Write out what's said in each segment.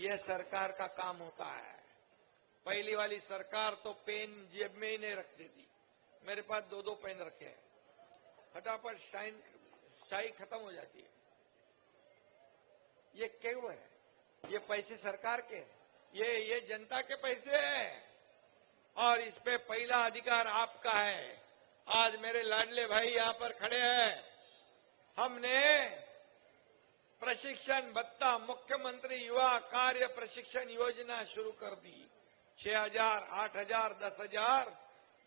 यह सरकार का काम होता है। पहली वाली सरकार तो पेन जेब में ही नहीं रखती थी। मेरे पास 2-2 पेन रखे हैं, फटाफट शाही खत्म हो जाती है। ये क्यों है? ये पैसे सरकार के, ये जनता के पैसे हैं और इस पे पहला अधिकार आपका है। आज मेरे लाडले भाई यहां पर खड़े हैं। हमने प्रशिक्षण भत्ता, मुख्यमंत्री युवा कार्य प्रशिक्षण योजना शुरू कर दी। 6,000, 8,000, 10,000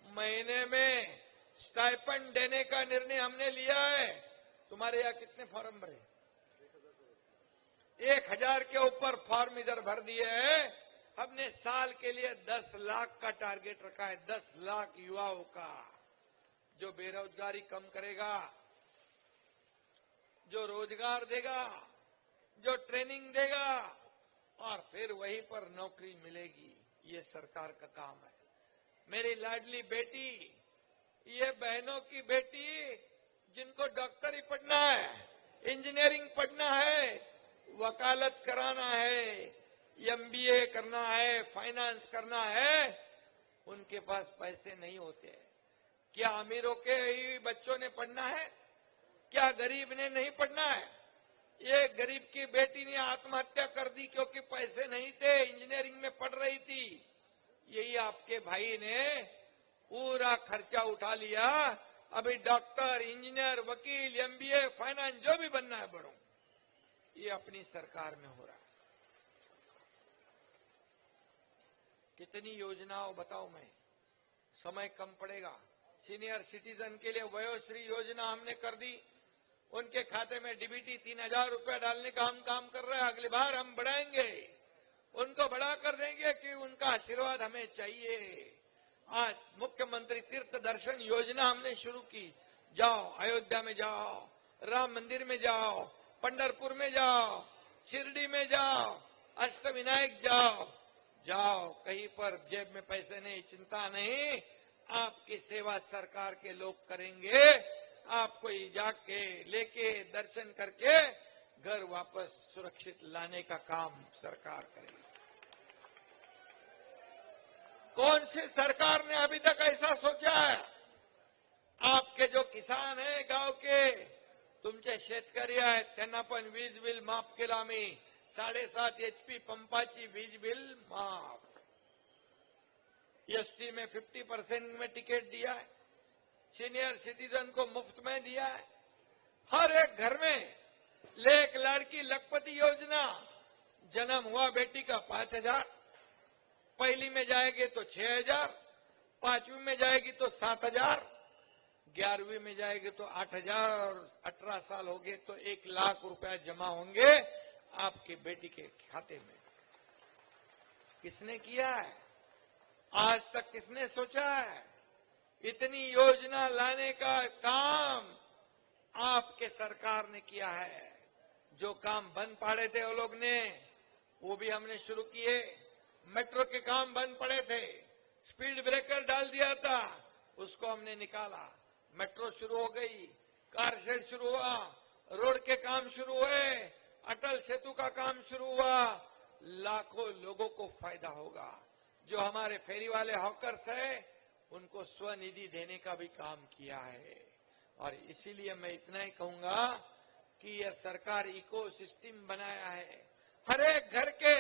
महीने में स्टाइपेंड देने का निर्णय हमने लिया है। तुम्हारे यहाँ कितने फॉर्म भरे? 1,000 के ऊपर फॉर्म इधर भर दिए हैं। हमने साल के लिए 10 लाख का टारगेट रखा है। 10 लाख युवाओं का, जो बेरोजगारी कम करेगा, जो रोजगार देगा, जो ट्रेनिंग देगा और फिर वहीं पर नौकरी मिलेगी। ये सरकार का काम है। मेरी लाडली बेटी, ये बहनों की बेटी जिनको डॉक्टरी पढ़ना है, इंजीनियरिंग पढ़ना है, वकालत कराना है, एमबीए करना है, फाइनेंस करना है, उनके पास पैसे नहीं होते। क्या अमीरों के ही बच्चों ने पढ़ना है? क्या गरीब ने नहीं पढ़ना है? ये गरीब की बेटी ने आत्महत्या कर दी क्योंकि पैसे नहीं थे, इंजीनियरिंग में पढ़ रही थी। यही आपके भाई ने पूरा खर्चा उठा लिया। अभी डॉक्टर, इंजीनियर, वकील, एमबीए, फाइनेंस जो भी बनना है बढ़ो। ये अपनी सरकार में हो रहा है। कितनी योजनाओं बताओ मैं, समय कम पड़ेगा। सीनियर सिटीजन के लिए वयोश्री योजना हमने कर दी। उनके खाते में डीबीटी 3,000 रुपया डालने का हम काम कर रहे हैं। अगली बार हम बढ़ाएंगे, उनको बढ़ा कर देंगे कि उनका आशीर्वाद हमें चाहिए। आज मुख्यमंत्री तीर्थ दर्शन योजना हमने शुरू की। जाओ, अयोध्या में जाओ, राम मंदिर में जाओ, पंढरपुर में जाओ, शिरडी में जाओ, अष्टविनायक जाओ, कहीं पर जेब में पैसे नहीं, चिंता नहीं। आपकी सेवा सरकार के लोग करेंगे। आपको जाके लेके दर्शन करके घर वापस सुरक्षित लाने का काम सरकार करेगी। कौन सी सरकार ने अभी तक ऐसा सोचा है? आपके जो किसान हैं गांव के, तुमचे शेतकरी आहेत, त्यांना पण वीज बिल माफ केलं आम्ही। 7.5 HP पंपाची वीज बिल माफ। एसटी में 50% में टिकट दिया है। सीनियर सिटीजन को मुफ्त में दिया है। हर एक घर में एक लड़की लखपति योजना, जन्म हुआ बेटी का 5,000, पहली में जाएगी तो 6,000, 5वीं में जाएगी तो 7,000, 11वीं में जाएगी तो 8,000, 18 साल हो गए तो 1 लाख रुपया जमा होंगे आपकी बेटी के खाते में। किसने किया है? आज तक किसने सोचा है? इतनी योजना लाने का काम आपके सरकार ने किया है। जो काम बंद पड़े थे वो लोग ने, वो भी हमने शुरू किए। मेट्रो के काम बंद पड़े थे, स्पीड ब्रेकर डाल दिया था, उसको हमने निकाला। मेट्रो शुरू हो गई, कार शेड शुरू हुआ, रोड के काम शुरू हुए, अटल सेतु का काम शुरू हुआ। लाखों लोगों को फायदा होगा। जो हमारे फेरी वाले हॉकर्स हैं, उनको स्वनिधि देने का भी काम किया है। और इसीलिए मैं इतना ही कहूंगा कि यह सरकार इकोसिस्टम बनाया है। हर एक घर के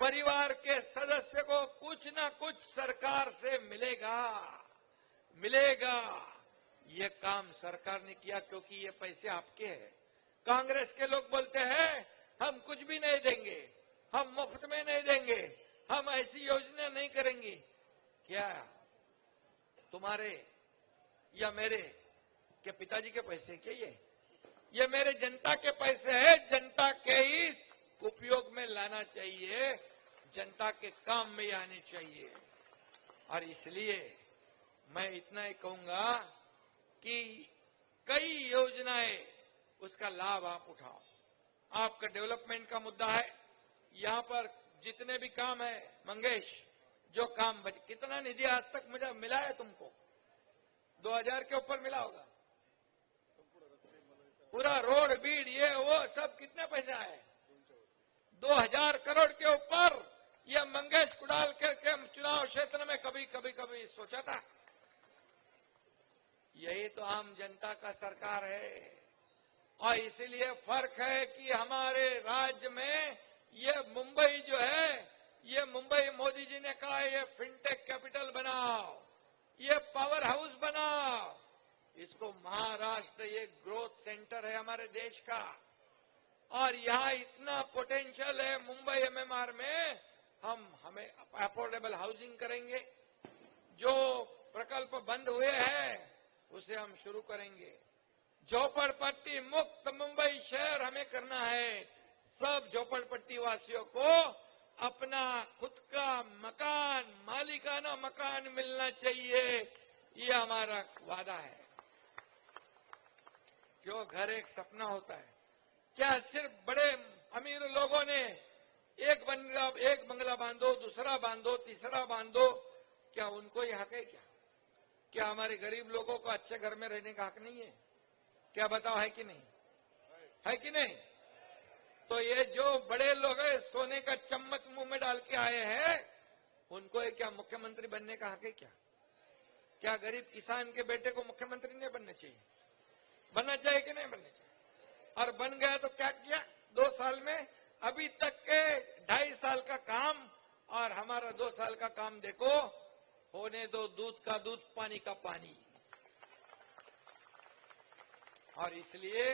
परिवार के सदस्य को कुछ ना कुछ सरकार से मिलेगा। यह काम सरकार ने किया क्योंकि ये पैसे आपके हैं। कांग्रेस के लोग बोलते हैं हम कुछ भी नहीं देंगे, हम मुफ्त में नहीं देंगे, हम ऐसी योजना नहीं करेंगे। क्या तुम्हारे या मेरे के पिताजी के पैसे क्या? ये मेरे जनता के पैसे हैं। जनता के ही उपयोग में लाना चाहिए, जनता के काम में आने चाहिए। और इसलिए मैं इतना ही कहूंगा कि कई योजनाएं, उसका लाभ आप उठाओ। आपका डेवलपमेंट का मुद्दा है। यहाँ पर जितने भी काम है, मंगेश, जो काम कितना निधि आज तक मुझे मिला है तुमको? 2,000 के ऊपर मिला होगा। पूरा रोड बीड ये वो सब कितने पैसे आए? 2000 करोड़ के ऊपर यह मंगेश कुडाल के चुनाव क्षेत्र में कभी सोचा था? यही तो आम जनता का सरकार है। और इसीलिए फर्क है कि हमारे राज्य में ये मुंबई जो है, ये मुंबई मोदी जी ने कहा ये फिनटेक कैपिटल बनाओ, ये पावर हाउस बनाओ, इसको महाराष्ट्र ये ग्रोथ सेंटर है हमारे देश का। और यहाँ इतना पोटेंशियल है मुंबई एमएमआर में, हमें अफोर्डेबल हाउसिंग करेंगे। जो प्रकल्प बंद हुए हैं उसे हम शुरू करेंगे। झोपड़पट्टी मुक्त मुंबई शहर हमें करना है। सब झोपड़पट्टी वासियों को अपना खुद का मकान, मालिकाना मकान मिलना चाहिए, ये हमारा वादा है। क्यों घर एक सपना होता है? क्या सिर्फ बड़े अमीर लोगों ने एक बंगला बांधो, दूसरा बांधो, तीसरा बांधो, क्या उनको ये हक है? क्या हमारे गरीब लोगों को अच्छे घर में रहने का हक नहीं है? क्या बताओ, है कि नहीं? है कि नहीं? तो ये जो बड़े लोग हैं, सोने का चम्मच मुंह में डाल के आए हैं, उनको क्या मुख्यमंत्री बनने का हक है? क्या गरीब किसान के बेटे को मुख्यमंत्री नहीं बनना चाहिए? बनना चाहिए कि नहीं बनना चाहिए? और बन गया तो क्या किया 2 साल में? अभी तक के 2.5 साल का काम और हमारा 2 साल का काम देखो, होने दो दूध का दूध, पानी का पानी। और इसलिए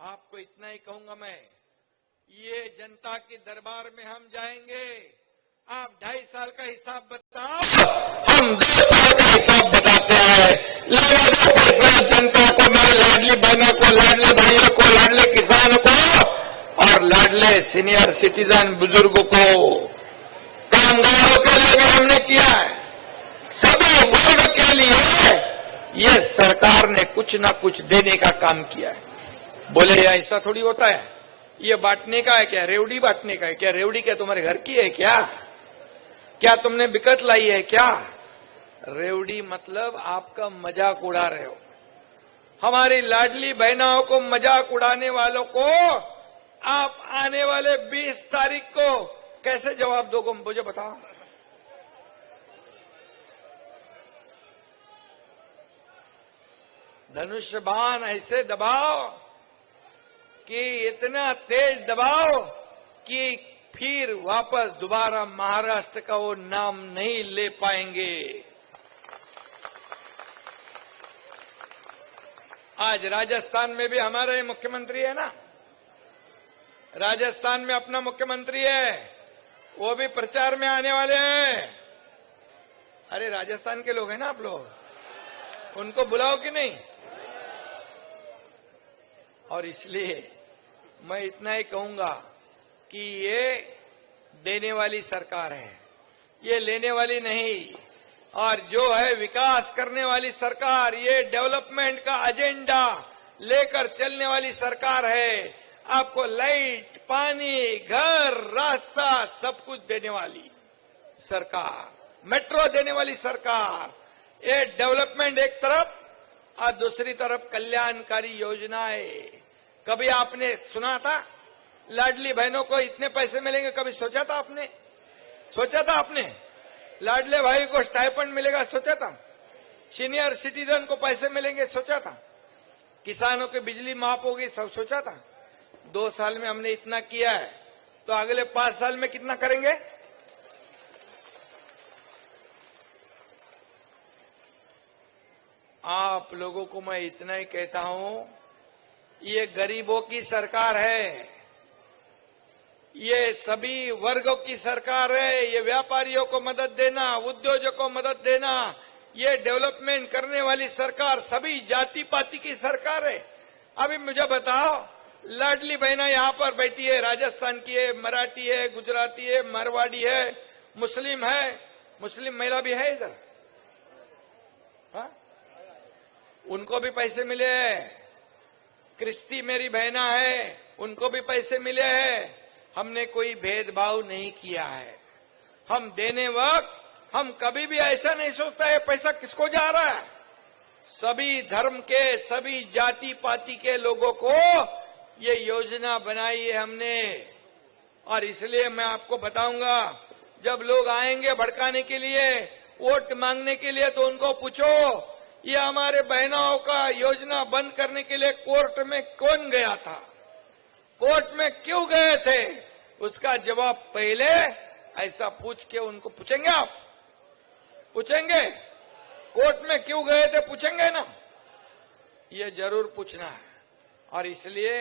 आपको इतना ही कहूंगा मैं, ये जनता के दरबार में हम जाएंगे। आप 2.5 साल का हिसाब बताओ, हम 2 साल का हिसाब बताते हैं। जनता को, मेरे लाडली बहनों को, लाडले भाइयों को, लाडले किसानों को और लाडले सीनियर सिटीजन बुजुर्गों को, कामगारों के लिए भी हमने किया है। सभी वर्ग के लिए ये सरकार ने कुछ ना कुछ देने का काम किया है। बोले ऐसा थोड़ी होता है, ये बांटने का है क्या? रेवड़ी बांटने का है क्या? रेवड़ी क्या तुम्हारे घर की है क्या? क्या तुमने बिकट लाई है क्या? रेवड़ी मतलब आपका मजाक उड़ा रहे हो। हमारी लाडली बहनों को मजाक उड़ाने वालों को आप आने वाले 20 तारीख को कैसे जवाब दोगे? मुझे बताओ। धनुष बाण ऐसे दबाओ कि इतना तेज दबाओ कि फिर वापस दोबारा महाराष्ट्र का वो नाम नहीं ले पाएंगे। आज राजस्थान में भी हमारा ही मुख्यमंत्री है ना, राजस्थान में अपना मुख्यमंत्री है, वो भी प्रचार में आने वाले हैं। अरे राजस्थान के लोग हैं ना आप लोग, उनको बुलाओ कि नहीं? और इसलिए मैं इतना ही कहूंगा कि ये देने वाली सरकार है, ये लेने वाली नहीं। और जो है विकास करने वाली सरकार, ये डेवलपमेंट का एजेंडा लेकर चलने वाली सरकार है। आपको लाइट, पानी, घर, रास्ता सब कुछ देने वाली सरकार, मेट्रो देने वाली सरकार। ये डेवलपमेंट एक तरफ और दूसरी तरफ कल्याणकारी योजनाएं। कभी आपने सुना था लाडली बहनों को इतने पैसे मिलेंगे? कभी सोचा था आपने? सोचा था आपने? लाडले भाई को स्टाइपेंड मिलेगा? सोचा था? सीनियर सिटीजन को पैसे मिलेंगे? सोचा था? किसानों की बिजली माफ होगी? सब सोचा था? 2 साल में हमने इतना किया है, तो अगले 5 साल में कितना करेंगे? आप लोगों को मैं इतना ही कहता हूं, ये गरीबों की सरकार है, ये सभी वर्गों की सरकार है। ये व्यापारियों को मदद देना, उद्योगों को मदद देना, ये डेवलपमेंट करने वाली सरकार सभी जाति पाति की सरकार है। अभी मुझे बताओ, लाडली बहना यहाँ पर बैठी है, राजस्थान की है, मराठी है, गुजराती है, मारवाड़ी है, मुस्लिम है, मुस्लिम महिला भी है इधर, हाँ? उनको भी पैसे मिले हैं। क्रिस्ती मेरी बहना है, उनको भी पैसे मिले हैं। हमने कोई भेदभाव नहीं किया है। हम देने वक्त हम कभी भी ऐसा नहीं सोचता है पैसा किसको जा रहा है। सभी धर्म के, सभी जाति पाति के लोगों को ये योजना बनाई है हमने। और इसलिए मैं आपको बताऊंगा, जब लोग आएंगे भड़काने के लिए, वोट मांगने के लिए, तो उनको पूछो ये हमारे बहनों का योजना बंद करने के लिए कोर्ट में कौन गया था, कोर्ट में क्यों गए थे, उसका जवाब पहले ऐसा पूछ के उनको पूछेंगे। आप पूछेंगे कोर्ट में क्यों गए थे, पूछेंगे ना? ये जरूर पूछना है। और इसलिए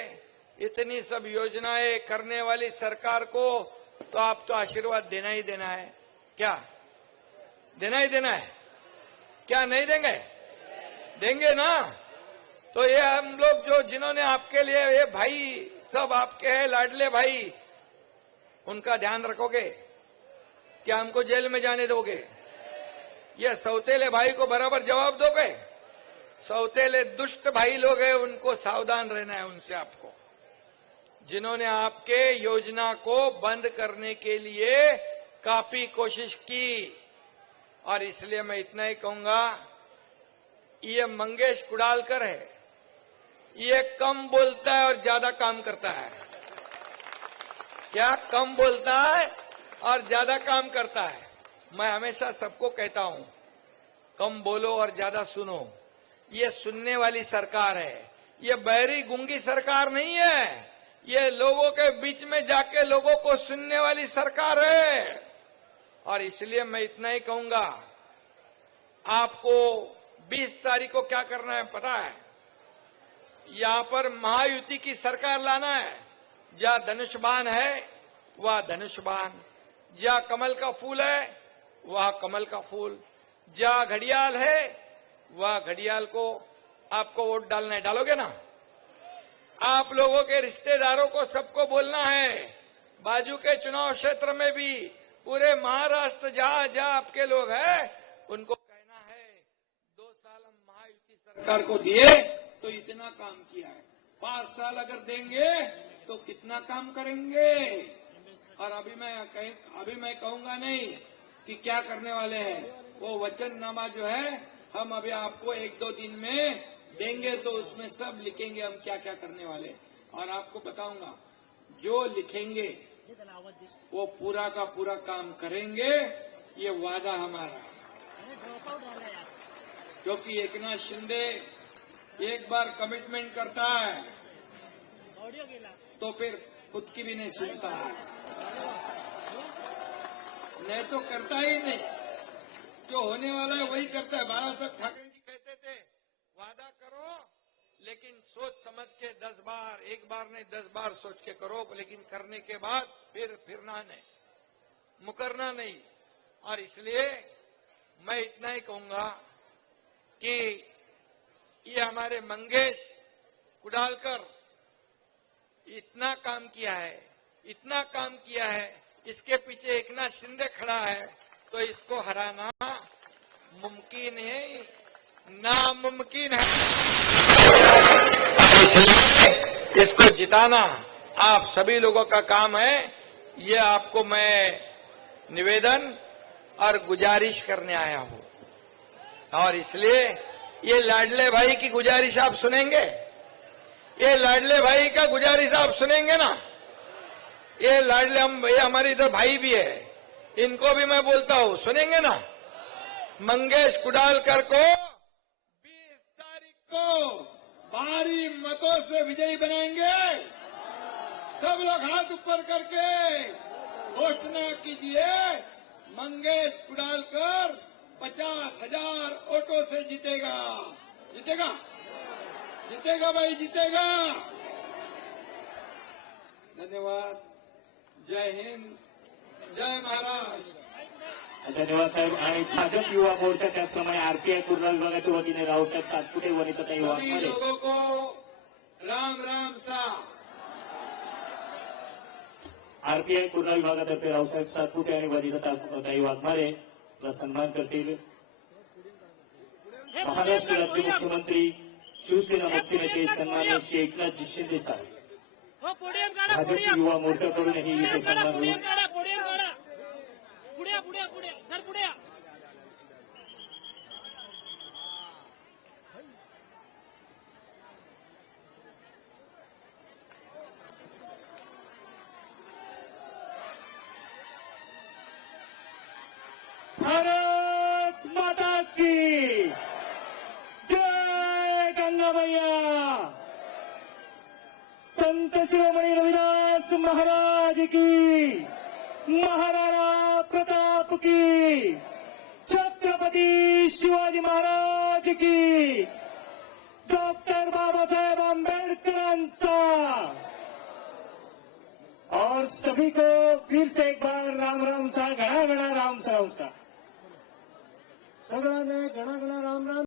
इतनी सब योजनाएं करने वाली सरकार को तो आप तो आशीर्वाद देना ही देना है। क्या देना ही देना है? क्या नहीं देंगे? देंगे ना। तो ये हम लोग जो जिन्होंने आपके लिए, ये भाई सब आपके हैं, लाडले भाई, उनका ध्यान रखोगे? क्या हमको जेल में जाने दोगे? ये सौतेले भाई को बराबर जवाब दोगे? सौतेले दुष्ट भाई लोग हैं, उनको सावधान रहना है उनसे आपको, जिन्होंने आपके योजना को बंद करने के लिए काफी कोशिश की। और इसलिए मैं इतना ही कहूंगा, ये मंगेश कुडालकर है, ये कम बोलता है और ज्यादा काम करता है। क्या कम बोलता है और ज्यादा काम करता है? मैं हमेशा सबको कहता हूं, कम बोलो और ज्यादा सुनो। ये सुनने वाली सरकार है, ये बहरी गूंगी सरकार नहीं है। ये लोगों के बीच में जाके लोगों को सुनने वाली सरकार है। और इसलिए मैं इतना ही कहूंगा, आपको 20 तारीख को क्या करना है पता है? यहां पर महायुति की सरकार लाना है। जहां धनुष बाण है वह धनुष बाण, जहां कमल का फूल है वह कमल का फूल, जहां घड़ियाल है वह घड़ियाल को आपको वोट डालना है। डालोगे ना? आप लोगों के रिश्तेदारों को सबको बोलना है, बाजू के चुनाव क्षेत्र में भी, पूरे महाराष्ट्र जहां जहां आपके लोग हैं, उनको कहना है 2 साल हम महायुति सरकार को दिए तो इतना काम किया है, 5 साल अगर देंगे तो कितना काम करेंगे। और अभी मैं कहूंगा नहीं कि क्या करने वाले हैं, वो वचननामा जो है हम अभी आपको 1-2 दिन में देंगे, तो उसमें सब लिखेंगे हम क्या क्या करने वाले। और आपको बताऊंगा, जो लिखेंगे वो पूरा का पूरा काम करेंगे, ये वादा हमारा। क्योंकि एकनाथ शिंदे एक बार कमिटमेंट करता है तो फिर खुद की भी नहीं सुनता है, नहीं तो करता ही नहीं। जो होने वाला है वही करता है। बाला साहब ठाकरे जी कहते थे, वादा करो लेकिन सोच समझ के 10 बार, एक बार नहीं 10 बार सोच के करो, लेकिन करने के बाद फिर फिरना नहीं, मुकरना नहीं। और इसलिए मैं इतना ही कहूंगा कि ये हमारे मंगेश कुडालकर इतना काम किया है, इतना काम किया है, इसके पीछे एकनाथ शिंदे खड़ा है, तो इसको हराना मुमकिन है, नामुमकिन है। इसको जिताना आप सभी लोगों का काम है। ये आपको मैं निवेदन और गुजारिश करने आया हूं। और इसलिए ये लाडले भाई की गुजारिश आप सुनेंगे? ये लाडले भाई का गुजारिश आप सुनेंगे ना? ये लाडले ये हमारे इधर भाई भी है, इनको भी मैं बोलता हूं, सुनेंगे ना? मंगेश कुडालकर को 20 तारीख को भारी मतों से विजयी बनाएंगे। सब लोग हाथ ऊपर करके घोषणा कीजिए, मंगेश कुडालकर 50,000 वोटों से जीतेगा। जीतेगा, जीतेगा भाई, जीतेगा। धन्यवाद। जय हिंद, जय महाराष्ट्र। धन्यवाद साहेब। आणि भाजप युवा मोर्चा त्याचप्रमाणे आरपीआय पूर्णा विभागाच्या वतीने रावसाहेब सातपुते वनिताताई वाघमारे लोगों को राम राम सा। आरपीआय पूर्णा विभागातर्फे रावसाहेब सातपुते आणि वनिताताई वाघमारे ला सन्मान करतील। महाराष्ट्र राज्य मुख्यमंत्री शिवसेना मुख्यनेते सन्माननीय श्री एकनाथजी शिंदे साहेब, भाजप युवा मोर्चाकडूनही इथे सन्मान होईल। दुर्गा मैया, संत शिरोमणी रविदास महाराज की, महाराणा प्रताप की, छत्रपती शिवाजी महाराज की, डॉक्टर बाबासाहेब आंबेडकरांचा। और सभी को फिर से एक बार राम राम सा, घणा घणा राम सा। सगळ्यांना घणा घणा राम राम।